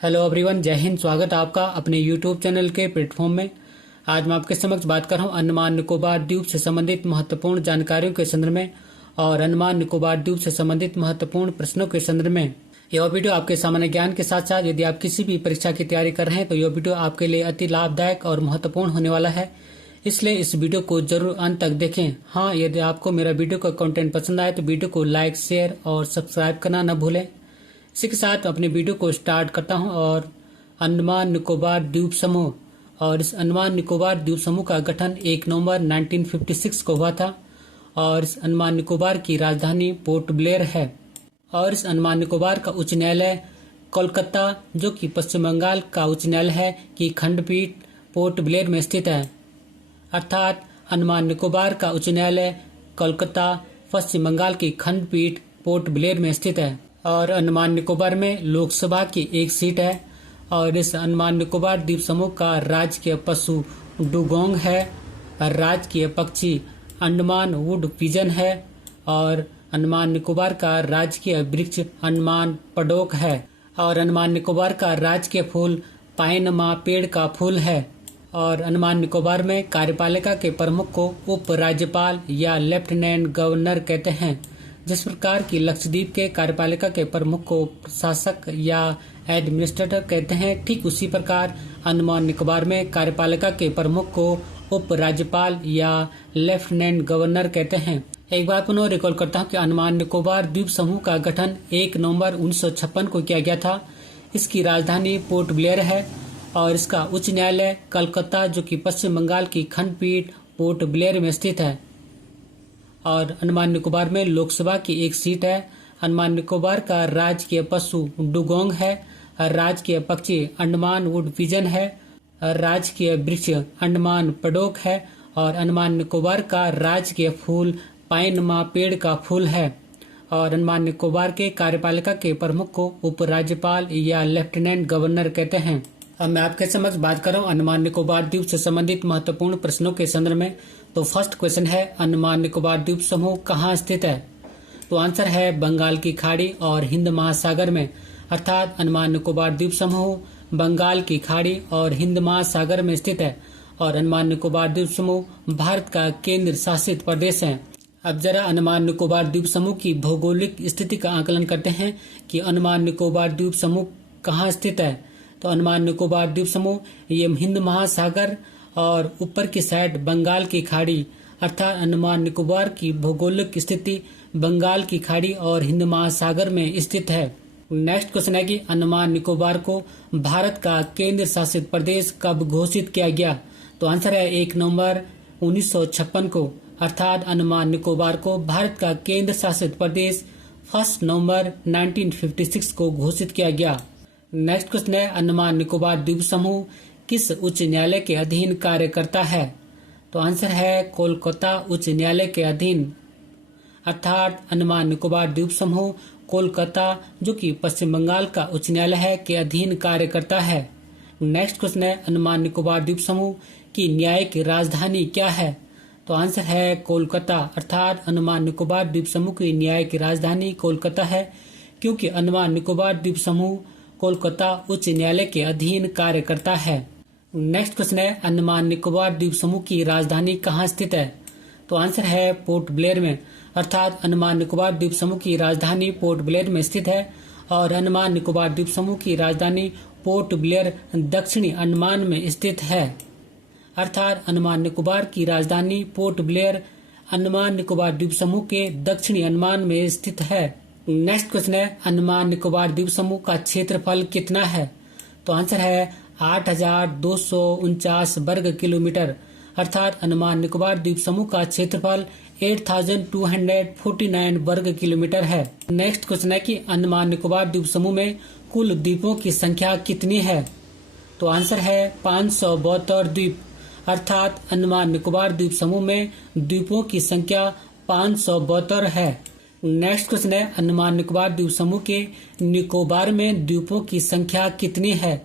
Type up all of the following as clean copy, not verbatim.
Hello everyone, जय हिंद। स्वागत है आपका अपने यूट्यूब चैनल के प्लेटफॉर्म में। आज मैं आपके समक्ष बात कर रहा हूँ अंडमान निकोबार द्वीप से संबंधित महत्वपूर्ण जानकारियों के संदर्भ में और अंडमान निकोबार द्वीप से संबंधित महत्वपूर्ण प्रश्नों के संदर्भ में। यह वीडियो आपके सामान्य ज्ञान के साथ साथ यदि आप किसी भी परीक्षा की तैयारी कर रहे हैं तो यह वीडियो आपके लिए अति लाभदायक और महत्वपूर्ण होने वाला है, इसलिए इस वीडियो को जरूर अंत तक देखें। हाँ, यदि आपको मेरा वीडियो का कंटेंट पसंद आए तो वीडियो को लाइक, शेयर और सब्सक्राइब करना न भूलें। इसी के साथ अपने वीडियो को स्टार्ट करता हूं। और अंडमान निकोबार द्वीप समूह और इस अंडमान निकोबार द्वीप समूह का गठन 1 नवंबर 1956 को हुआ था और इस अंडमान निकोबार की राजधानी पोर्ट ब्लेयर है। और इस अंडमान निकोबार का उच्च न्यायालय कोलकाता, जो कि पश्चिम बंगाल का उच्च न्यायालय है, की खंडपीठ पोर्ट ब्लेयर में स्थित है। अर्थात अंडमान निकोबार का उच्च न्यायालय कोलकाता, पश्चिम बंगाल की खंडपीठ पोर्ट ब्लेयर में स्थित है। और अंडमान निकोबार में लोकसभा की एक सीट है। और इस अंडमान निकोबार द्वीप समूह का राजकीय पशु डुगोंग है, राजकीय पक्षी अंडमान वुड पिजन है और अंडमान निकोबार का राजकीय वृक्ष अंडमान पडोक है। और अंडमान निकोबार का राजकीय फूल पाइन पेड़ का फूल है। और अंडमान निकोबार में कार्यपालिका के प्रमुख को उप राज्यपाल या लेफ्टिनेंट गवर्नर कहते हैं। जिस प्रकार की लक्षद्वीप के कार्यपालिका के प्रमुख को प्रशासक या एडमिनिस्ट्रेटर कहते हैं, ठीक उसी प्रकार अंडमान निकोबार में कार्यपालिका के प्रमुख को उप राज्यपाल या लेफ्टिनेंट गवर्नर कहते हैं। एक बार पुनः रिकॉल करता हूँ कि अंडमान निकोबार द्वीप समूह का गठन 1 नवंबर 1956 को किया गया था। इसकी राजधानी पोर्ट ब्लेयर है और इसका उच्च न्यायालय कलकत्ता, जो कि पश्चिम बंगाल की खंडपीठ पोर्ट ब्लेयर में स्थित है। और अंडमान निकोबार में लोकसभा की एक सीट है। अंडमान निकोबार का राजकीय पशु डुगोंग है, राजकीय पक्षी अंडमान वुड पिजन है, राजकीय वृक्ष अंडमान पडोक है और अंडमान निकोबार का राजकीय फूल पाइन पेड़ का फूल है। और अंडमान निकोबार के कार्यपालिका के प्रमुख को उप राज्यपाल या लेफ्टिनेंट गवर्नर कहते हैं। अब मैं आपके समक्ष बात कर रहा हूँ अंडमान निकोबार द्वीप से संबंधित महत्वपूर्ण प्रश्नों के संदर्भ में। तो फर्स्ट क्वेश्चन है, अंडमान निकोबार द्वीप समूह कहाँ स्थित है? तो आंसर है बंगाल की खाड़ी और हिंद महासागर में। अर्थात अंडमान निकोबार द्वीप समूह बंगाल की खाड़ी और हिंद महासागर में स्थित है। और अंडमान निकोबार द्वीप समूह भारत का केंद्र शासित प्रदेश है। अब जरा अंडमान निकोबार द्वीप समूह की भौगोलिक स्थिति का आकलन करते हैं कि अंडमान निकोबार द्वीप समूह कहाँ स्थित है। तो अंडमान निकोबार द्वीप समूह ये हिंद महासागर और ऊपर की साइड बंगाल की खाड़ी, अर्थात अंडमान निकोबार की भौगोलिक स्थिति बंगाल की खाड़ी और हिंद महासागर में स्थित है। नेक्स्ट क्वेश्चन है कि अंडमान निकोबार को भारत का केंद्र शासित प्रदेश कब घोषित किया गया? तो आंसर है 1 नवंबर 1956 को। अर्थात अंडमान निकोबार को भारत का केंद्र शासित प्रदेश 1 नवंबर 1956 को घोषित किया गया। नेक्स्ट क्वेश्चन है, अंडमान निकोबार द्वीप समूह किस उच्च न्यायालय के अधीन कार्य करता है? तो आंसर है कोलकाता उच्च न्यायालय के अधीन। अर्थात अंडमान निकोबार द्वीप समूह कोलकाता, जो कि पश्चिम बंगाल का उच्च न्यायालय है, के अधीन कार्य करता है। नेक्स्ट क्वेश्चन है, अंडमान निकोबार द्वीप समूह की न्यायिक राजधानी क्या है? तो आंसर है कोलकाता। अर्थात अंडमान निकोबार द्वीप समूह की न्यायिक राजधानी कोलकाता है, क्योंकि अंडमान निकोबार द्वीप समूह कोलकाता उच्च न्यायालय के अधीन कार्य करता है। नेक्स्ट क्वेश्चन है, अंडमान निकोबार द्वीप समूह की राजधानी कहाँ स्थित है? तो आंसर है पोर्ट ब्लेयर में। अर्थात अंडमान निकोबार द्वीप समूह की राजधानी पोर्ट ब्लेयर में स्थित है। और अंडमान निकोबार द्वीप समूह की राजधानी पोर्ट ब्लेयर दक्षिणी अंडमान में स्थित है। अर्थात अंडमान निकोबार की राजधानी पोर्ट ब्लेयर अंडमान निकोबार द्वीप समूह के दक्षिणी अंडमान में स्थित है। नेक्स्ट क्वेश्चन है, अंडमान निकोबार द्वीप समूह का क्षेत्रफल कितना है? तो आंसर है 8,249 वर्ग किलोमीटर। अर्थात अंडमान निकोबार द्वीप समूह का क्षेत्रफल 8,249 वर्ग किलोमीटर है। नेक्स्ट क्वेश्चन है कि अंडमान निकोबार द्वीप समूह में कुल द्वीपों की संख्या कितनी है? तो आंसर है 572 द्वीप। अर्थात अंडमान निकोबार द्वीप समूह में द्वीपों की संख्या 572 है। नेक्स्ट क्वेश्चन है, अंडमान निकोबार द्वीप समूह के निकोबार में द्वीपों की संख्या कितनी है?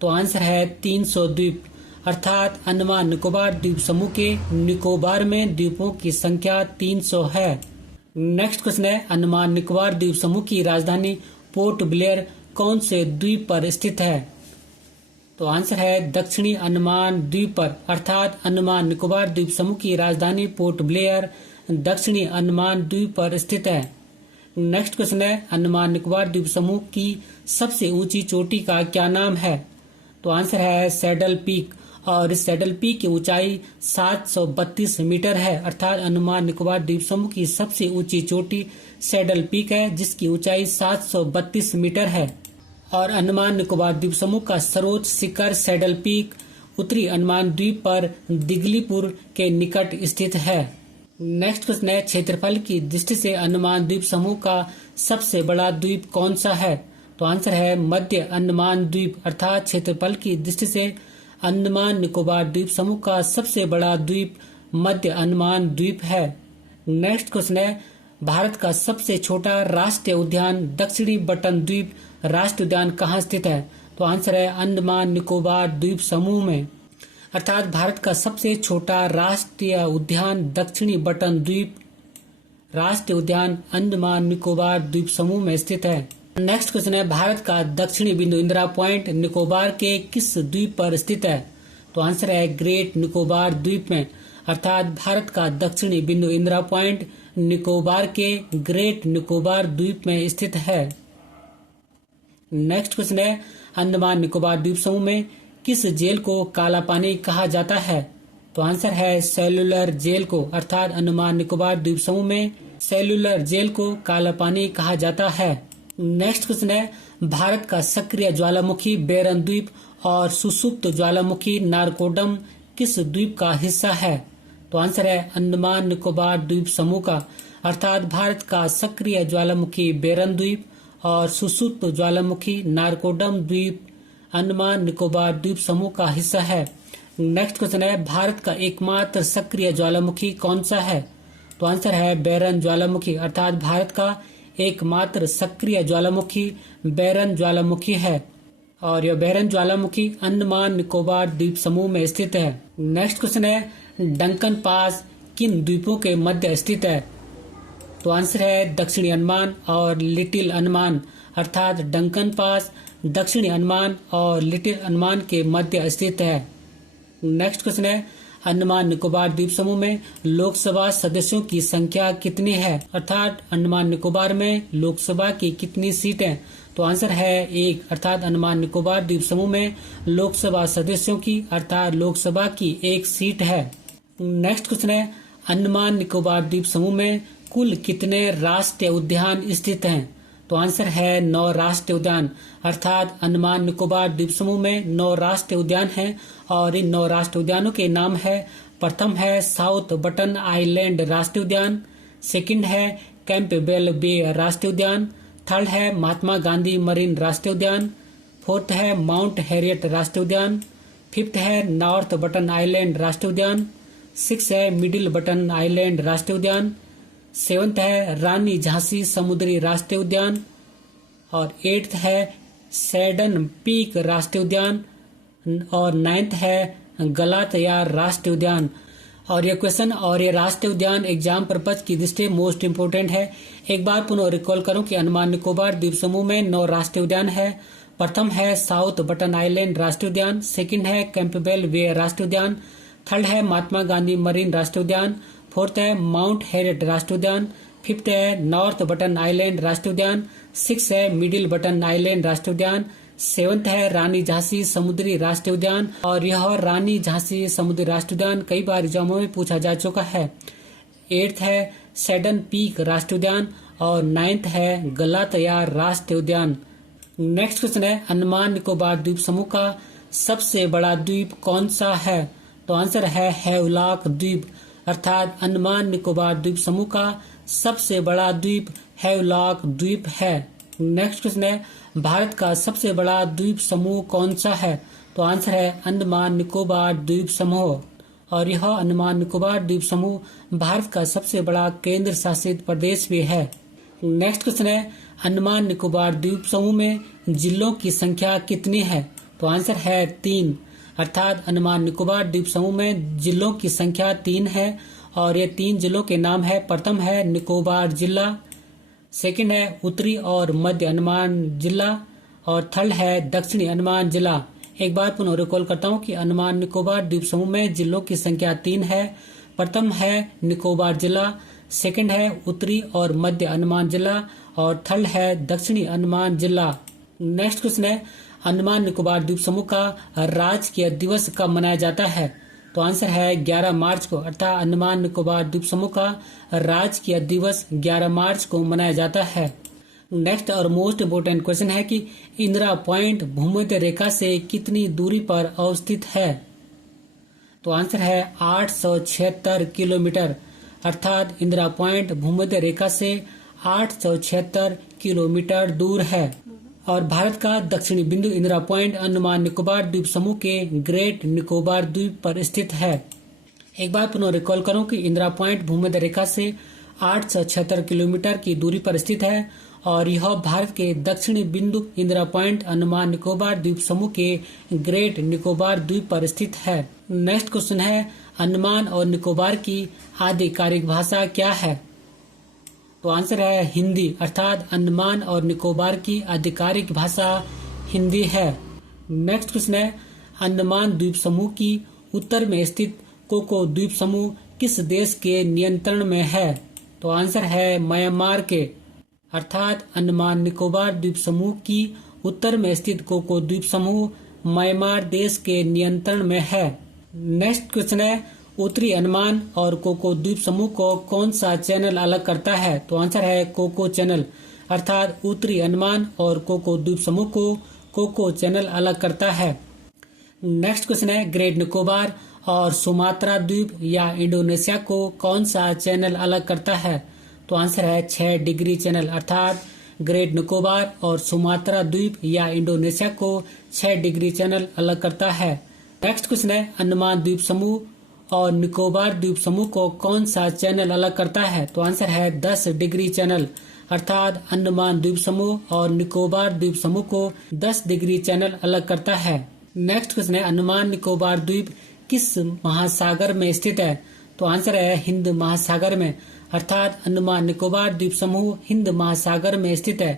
तो आंसर है 300 द्वीप। अर्थात अंडमान निकोबार द्वीप समूह के निकोबार में द्वीपों की संख्या 300 है। नेक्स्ट क्वेश्चन है, अंडमान निकोबार द्वीप समूह की राजधानी पोर्ट ब्लेयर कौन से द्वीप पर स्थित है? तो आंसर है दक्षिणी अंडमान द्वीप पर, अर्थात अंडमान निकोबार द्वीप समूह की राजधानी पोर्ट ब्लेयर दक्षिणी अंडमान द्वीप पर स्थित है। नेक्स्ट क्वेश्चन है, अंडमान निकोबार द्वीप समूह की सबसे ऊंची चोटी का क्या नाम है? तो आंसर है सैडल पीक, और इस सैडल पीक की ऊंचाई 732 मीटर है, अर्थात अंडमान निकोबार द्वीप समूह की सबसे ऊंची चोटी सैडल पीक है, जिसकी ऊंचाई 732 मीटर है। और अंडमान निकोबार द्वीप समूह का सर्वोच्च शिखर सैडल पीक उत्तरी अंडमान द्वीप पर दिगलीपुर के निकट स्थित है। नेक्स्ट क्वेश्चन है, क्षेत्रफल की दृष्टि से अंडमान द्वीप समूह का सबसे बड़ा द्वीप कौन सा है? तो आंसर है मध्य अंडमान द्वीप, अर्थात क्षेत्रफल की दृष्टि से अंडमान निकोबार द्वीप समूह का सबसे बड़ा द्वीप मध्य अंडमान द्वीप है। नेक्स्ट क्वेश्चन है, भारत का सबसे छोटा राष्ट्रीय उद्यान दक्षिणी बटन द्वीप राष्ट्रीय उद्यान कहाँ स्थित है? तो आंसर है अंडमान निकोबार द्वीप समूह में, अर्थात भारत का सबसे छोटा राष्ट्रीय उद्यान दक्षिणी बटन द्वीप राष्ट्रीय उद्यान अंडमान निकोबार द्वीप समूह में स्थित है। नेक्स्ट क्वेश्चन है, भारत का दक्षिणी बिंदु इंदिरा पॉइंट निकोबार के किस द्वीप पर स्थित है? तो आंसर है ग्रेट निकोबार द्वीप में, अर्थात भारत का दक्षिणी बिंदु इंदिरा पॉइंट निकोबार के ग्रेट निकोबार द्वीप में स्थित है। नेक्स्ट क्वेश्चन है, अंडमान निकोबार द्वीप समूह में किस जेल को काला पानी कहा जाता है? तो आंसर है सेल्यूलर जेल को, अर्थात अंडमान निकोबार द्वीप समूह में सेल्यूलर जेल को काला पानी कहा जाता है। नेक्स्ट क्वेश्चन है, भारत का सक्रिय ज्वालामुखी बेरन द्वीप और सुसुप्त ज्वालामुखी नारकोडम किस द्वीप का हिस्सा है? तो आंसर है अंडमान निकोबार द्वीप समूह का, अर्थात भारत का सक्रिय ज्वालामुखी बेरन द्वीप और सुसुप्त ज्वालामुखी नारकोडम द्वीप अंडमान निकोबार द्वीप समूह का हिस्सा है। नेक्स्ट क्वेश्चन है, भारत का एकमात्र सक्रिय ज्वालामुखी कौन सा है? तो आंसर है बेरन ज्वालामुखी, अर्थात भारत का एकमात्र सक्रिय ज्वालामुखी बेरन ज्वालामुखी है, और यह बेरन ज्वालामुखी अंडमान निकोबार द्वीप समूह में स्थित है। नेक्स्ट क्वेश्चन है, डंकन पास किन द्वीपों के मध्य स्थित है? तो आंसर है दक्षिणी अंडमान और लिटिल अंडमान, अर्थात डंकन पास दक्षिणी अंडमान और लिटिल अंडमान के मध्य स्थित है। नेक्स्ट क्वेश्चन है, अंडमान निकोबार द्वीप समूह में लोकसभा सदस्यों की संख्या कितनी है? अर्थात अंडमान निकोबार में लोकसभा की कितनी सीटें? तो आंसर है 1, अर्थात अंडमान निकोबार द्वीप समूह में लोकसभा सदस्यों की अर्थात लोकसभा की 1 सीट है। नेक्स्ट क्वेश्चन है, अंडमान निकोबार द्वीप समूह में कुल कितने राष्ट्रीय उद्यान स्थित हैं? तो आंसर है 9 राष्ट्रीय उद्यान, अर्थात अंडमान निकोबार द्वीप समूह में 9 राष्ट्रीय उद्यान हैं, और इन 9 राष्ट्रीय उद्यानों के नाम है, प्रथम है साउथ बटन आइलैंड राष्ट्रीय उद्यान, सेकंड है कैंपबेल बे राष्ट्रीय उद्यान, थर्ड है महात्मा गांधी मरीन राष्ट्रीय उद्यान, फोर्थ है माउंट हैरियट राष्ट्रीय उद्यान, फिफ्थ है नॉर्थ बटन आइलैंड राष्ट्रीय उद्यान, सिक्स है मिडिल बटन आइलैंड राष्ट्रीय उद्यान, सेवंथ है रानी झांसी समुद्री राष्ट्रीय उद्यान, और एट्थ है सैडन पीक राष्ट्रीय उद्यान, और नाइन्थ है गलातयार राष्ट्रीय उद्यान। और ये क्वेश्चन और ये राष्ट्रीय उद्यान एग्जाम पर्पज की दृष्टि मोस्ट इम्पोर्टेंट है। एक बार पुनः रिकॉल करूं कि अंडमान निकोबार द्वीप समूह में 9 राष्ट्रीय उद्यान है। प्रथम है साउथ बटन आइलैंड राष्ट्रीय उद्यान, सेकंड है कैंपबेल बे राष्ट्रीय उद्यान, थर्ड है महात्मा गांधी मरीन राष्ट्रीय उद्यान, फोर्थ है माउंट हैरियट राष्ट्रीय उद्यान, फिफ्थ है नॉर्थ बटन आइलैंड राष्ट्रीय उद्यान, सिक्स है मिडिल बटन आइलैंड राष्ट्रीय उद्यान, सेवंथ है रानी झांसी समुद्री राष्ट्रीय उद्यान। और यह रानी झांसी समुद्री राष्ट्रीय उद्यान कई बार एग्जामों में पूछा जा चुका है। एट्थ है सैडन पीक राष्ट्रीय उद्यान, और नाइन्थ है गलातयार राष्ट्रीय उद्यान। नेक्स्ट क्वेश्चन है, अंडमान निकोबार द्वीप समूह का सबसे बड़ा द्वीप कौन सा है? तो आंसर है हैवलॉक द्वीप, अर्थात अंडमान निकोबार द्वीप समूह का सबसे बड़ा द्वीप हैवलॉक द्वीप है। नेक्स्ट क्वेश्चन है, भारत का सबसे बड़ा द्वीप समूह कौन सा है? तो आंसर है अंडमान निकोबार द्वीप समूह, और यह अंडमान निकोबार द्वीप समूह भारत का सबसे बड़ा केंद्र शासित प्रदेश भी है। नेक्स्ट क्वेश्चन है, अंडमान निकोबार द्वीप समूह में जिलों की संख्या कितनी है? तो आंसर है 3, अर्थात अंडमान निकोबार द्वीप समूह में जिलों की संख्या 3 है, और ये 3 जिलों के नाम है, प्रथम है निकोबार जिला, सेकंड है उत्तरी और मध्य अंडमान जिला, और थर्ड है दक्षिणी अंडमान जिला। एक बार पुनः रिकॉल करता हूँ कि अंडमान निकोबार द्वीप समूह में जिलों की संख्या 3 है। प्रथम है निकोबार जिला, सेकंड है उत्तरी और मध्य अंडमान जिला और थर्ड है दक्षिणी अंडमान जिला। नेक्स्ट क्वेश्चन है अंडमान निकोबार द्वीप समूह का राजकीय दिवस कब मनाया जाता है? तो आंसर है 11 मार्च को, अर्थात अंडमान निकोबार द्वीप समूह का राजकीय दिवस 11 मार्च को मनाया जाता है। नेक्स्ट और मोस्ट इम्पोर्टेंट क्वेश्चन है कि इंदिरा पॉइंट भूमध्य रेखा से कितनी दूरी पर अवस्थित है? तो आंसर है 876 किलोमीटर, अर्थात इंदिरा पॉइंट भूमध्य रेखा से 876 किलोमीटर दूर है। और भारत का दक्षिणी बिंदु इंदिरा पॉइंट अंडमान निकोबार द्वीप समूह के ग्रेट निकोबार द्वीप पर स्थित है। एक बार पुनः रिकॉल करूं कि इंदिरा पॉइंट भूमध्य रेखा से 876 किलोमीटर की दूरी पर स्थित है और यह भारत के दक्षिणी बिंदु इंदिरा पॉइंट अंडमान निकोबार द्वीप समूह के ग्रेट निकोबार द्वीप पर स्थित है। नेक्स्ट क्वेश्चन है अंडमान और निकोबार की आधिकारिक भाषा क्या है? तो आंसर है हिंदी, अर्थात अंडमान और निकोबार की आधिकारिक भाषा हिंदी है। नेक्स्ट क्वेश्चन है अंडमान द्वीप समूह की उत्तर में स्थित कोको द्वीप समूह किस देश के नियंत्रण में है? तो आंसर है म्यांमार के, अर्थात अंडमान निकोबार द्वीप समूह की उत्तर में स्थित कोको द्वीप समूह म्यांमार देश के नियंत्रण में है। नेक्स्ट क्वेश्चन है उत्तरी अंडमान और कोको द्वीप समूह को कौन सा चैनल अलग करता है? तो आंसर है कोको चैनल, अर्थात उत्तरी अंडमान और कोको द्वीप समूह को कोको चैनल अलग करता है। नेक्स्ट क्वेश्चन है ग्रेट निकोबार और सुमात्रा द्वीप या इंडोनेशिया को कौन सा चैनल अलग करता है? तो आंसर है 6 डिग्री चैनल, अर्थात ग्रेट निकोबार और सुमात्रा द्वीप या इंडोनेशिया को 6 डिग्री चैनल अलग करता है। नेक्स्ट क्वेश्चन है अंडमान द्वीप समूह और निकोबार द्वीप समूह को कौन सा चैनल अलग करता है? तो आंसर है 10 डिग्री चैनल, अर्थात अंडमान द्वीप समूह और निकोबार द्वीप समूह को 10 डिग्री चैनल अलग करता है। नेक्स्ट क्वेश्चन है अंडमान निकोबार द्वीप किस महासागर में स्थित है? तो आंसर है हिंद महासागर में, अर्थात अंडमान निकोबार द्वीप समूह हिंद महासागर में स्थित है।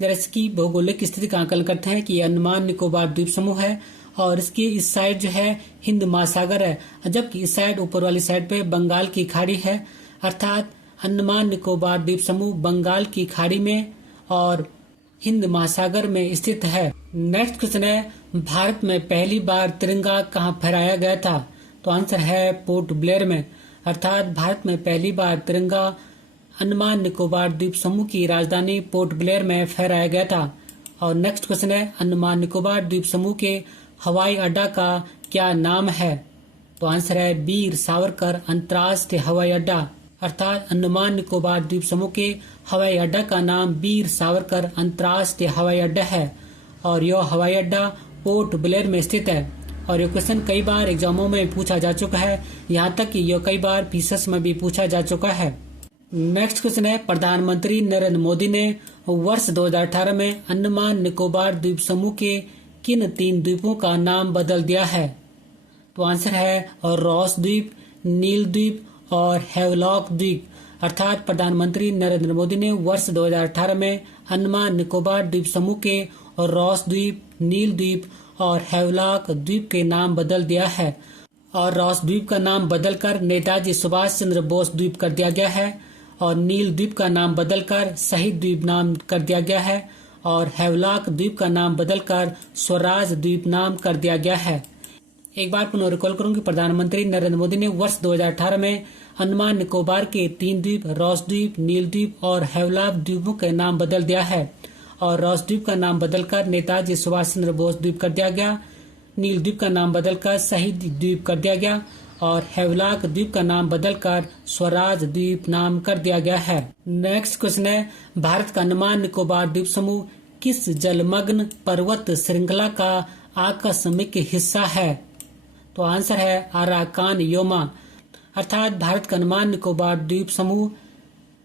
जरा इसकी भौगोलिक स्थिति का आकलन करते हैं कि अंडमान निकोबार द्वीप समूह है और इसकी इस साइड जो है हिंद महासागर है, जबकि इस साइड ऊपर वाली साइड पे बंगाल की खाड़ी है, अर्थात अंडमान निकोबार द्वीप समूह बंगाल की खाड़ी में और हिंद महासागर में स्थित है। नेक्स्ट क्वेश्चन है भारत में पहली बार तिरंगा कहाँ फहराया गया था? तो आंसर है पोर्ट ब्लेयर में, अर्थात भारत में पहली बार तिरंगा अंडमान निकोबार द्वीप समूह की राजधानी पोर्ट ब्लेयर में फहराया गया था। और नेक्स्ट क्वेश्चन है अंडमान निकोबार द्वीप समूह के हवाई अड्डा का क्या नाम है? तो आंसर है वीर सावरकर अंतर्राष्ट्रीय हवाई अड्डा, अर्थात अंडमान निकोबार द्वीप समूह के हवाई अड्डा का नाम वीर सावरकर अंतर्राष्ट्रीय हवाई अड्डा है और यह हवाई अड्डा पोर्ट ब्लेयर में स्थित है। और ये क्वेश्चन कई बार एग्जामों में पूछा जा चुका है, यहाँ तक कि यह कई बार पीसीएस में भी पूछा जा चुका है। नेक्स्ट क्वेश्चन है प्रधानमंत्री नरेंद्र मोदी ने वर्ष 2018 में अंडमान निकोबार द्वीप समूह के किन 3 द्वीपों का नाम बदल दिया है? तो आंसर है रॉस द्वीप, नील द्वीप और हैवलॉक द्वीप, अर्थात प्रधानमंत्री नरेंद्र मोदी ने वर्ष 2018 में अंडमान निकोबार द्वीप समूह के रॉस द्वीप, नील द्वीप और हैवलॉक द्वीप के नाम बदल दिया है। और रॉस द्वीप का नाम बदलकर नेताजी सुभाष चंद्र बोस द्वीप कर दिया गया है और नील द्वीप का नाम बदलकर शहीद द्वीप नाम कर दिया गया है और हैवलॉक द्वीप का नाम बदलकर स्वराज द्वीप नाम कर दिया गया है। एक बार पुनः रिकॉल करूं कि प्रधानमंत्री नरेंद्र मोदी ने वर्ष 2018 में अंडमान निकोबार के 3 द्वीप रॉस द्वीप, नील द्वीप और हैवलॉक द्वीपों के नाम बदल दिया है और रॉस द्वीप का नाम बदलकर नेताजी सुभाष चंद्र बोस द्वीप कर दिया गया, नील द्वीप का नाम बदलकर शहीद द्वीप कर दिया गया और हैवलॉक द्वीप का नाम बदलकर स्वराज द्वीप नाम कर दिया गया है। नेक्स्ट क्वेश्चन है भारत का अंडमान निकोबार द्वीप समूह किस जलमग्न पर्वत श्रृंखला का आकस्मिक हिस्सा है? तो आंसर है अराकान योमा, अर्थात भारत का अंडमान निकोबार द्वीप समूह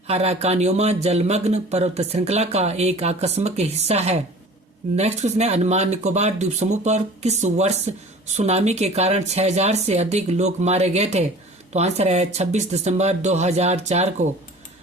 अराकान योमा जलमग्न पर्वत श्रृंखला का एक आकस्मिक हिस्सा है। नेक्स्ट क्वेश्चन है अंडमान निकोबार द्वीप समूह पर किस वर्ष सुनामी के कारण 6000 से अधिक लोग मारे गए थे? तो आंसर है 26 दिसंबर 2004 को,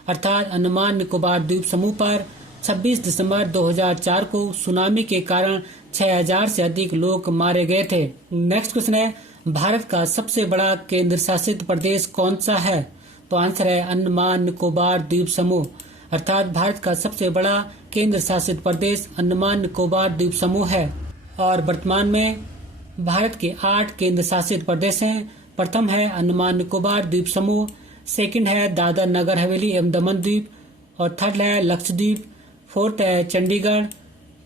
अर्थात अंडमान निकोबार द्वीप समूह पर 26 दिसंबर 2004 को सुनामी के कारण 6000 से अधिक लोग मारे गए थे। नेक्स्ट क्वेश्चन है, भारत का सबसे बड़ा केंद्र शासित प्रदेश कौन सा है? तो आंसर है अंडमान निकोबार द्वीप समूह। अर्थात भारत का सबसे बड़ा केंद्र शासित प्रदेश अंडमान निकोबार द्वीप समूह है। और वर्तमान में भारत के 8 केंद्र शासित प्रदेश हैं। प्रथम है अंडमान निकोबार द्वीप समूह, सेकंड है दादर नगर हवेली एवं दमन द्वीप, और थर्ड है लक्षद्वीप, फोर्थ है चंडीगढ़,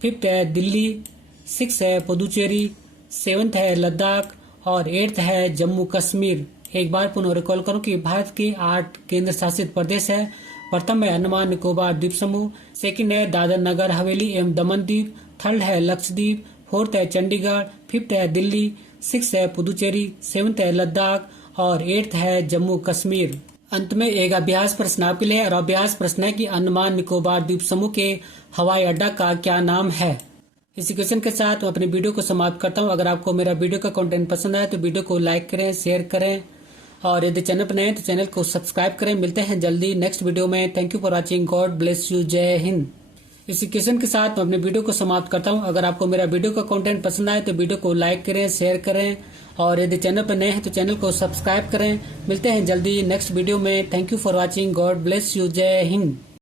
फिफ्थ है दिल्ली, सिक्स है पुदुचेरी, सेवंथ है लद्दाख और एट्थ है जम्मू कश्मीर। एक बार पुनः रिकॉल करूं कि भारत के 8 केंद्र शासित प्रदेश है। प्रथम है अंडमान निकोबार द्वीप समूह, सेकंड है दादर नगर हवेली एवं दमन द्वीप, थर्ड है लक्षद्वीप, फोर्थ है चंडीगढ़, फिफ्थ है दिल्ली, सिक्स है पुदुचेरी, सेवंथ है लद्दाख और एट्थ है जम्मू कश्मीर। अंत में एक अभ्यास प्रश्न आपके लिए, और अभ्यास प्रश्न है कि अंडमान निकोबार द्वीप समूह के हवाई अड्डा का क्या नाम है? इसी क्वेश्चन के साथ मैं अपने वीडियो को समाप्त करता हूं। अगर आपको मेरा वीडियो का कंटेंट पसंद आए तो वीडियो को लाइक करें, शेयर करें, और यदि चैनल पर नए हैं तो चैनल को सब्सक्राइब करें। मिलते हैं जल्दी नेक्स्ट वीडियो में। Thank you for watching. God bless you. जय हिंद। इसी क्वेश्चन के साथ मैं अपने वीडियो को समाप्त करता हूं। अगर आपको मेरा वीडियो का कंटेंट पसंद आए तो वीडियो को लाइक करें, शेयर करें, और यदि चैनल पर नए हैं तो चैनल को सब्सक्राइब करें। मिलते हैं जल्दी नेक्स्ट वीडियो में। Thank you for watching. God bless you. जय हिंद।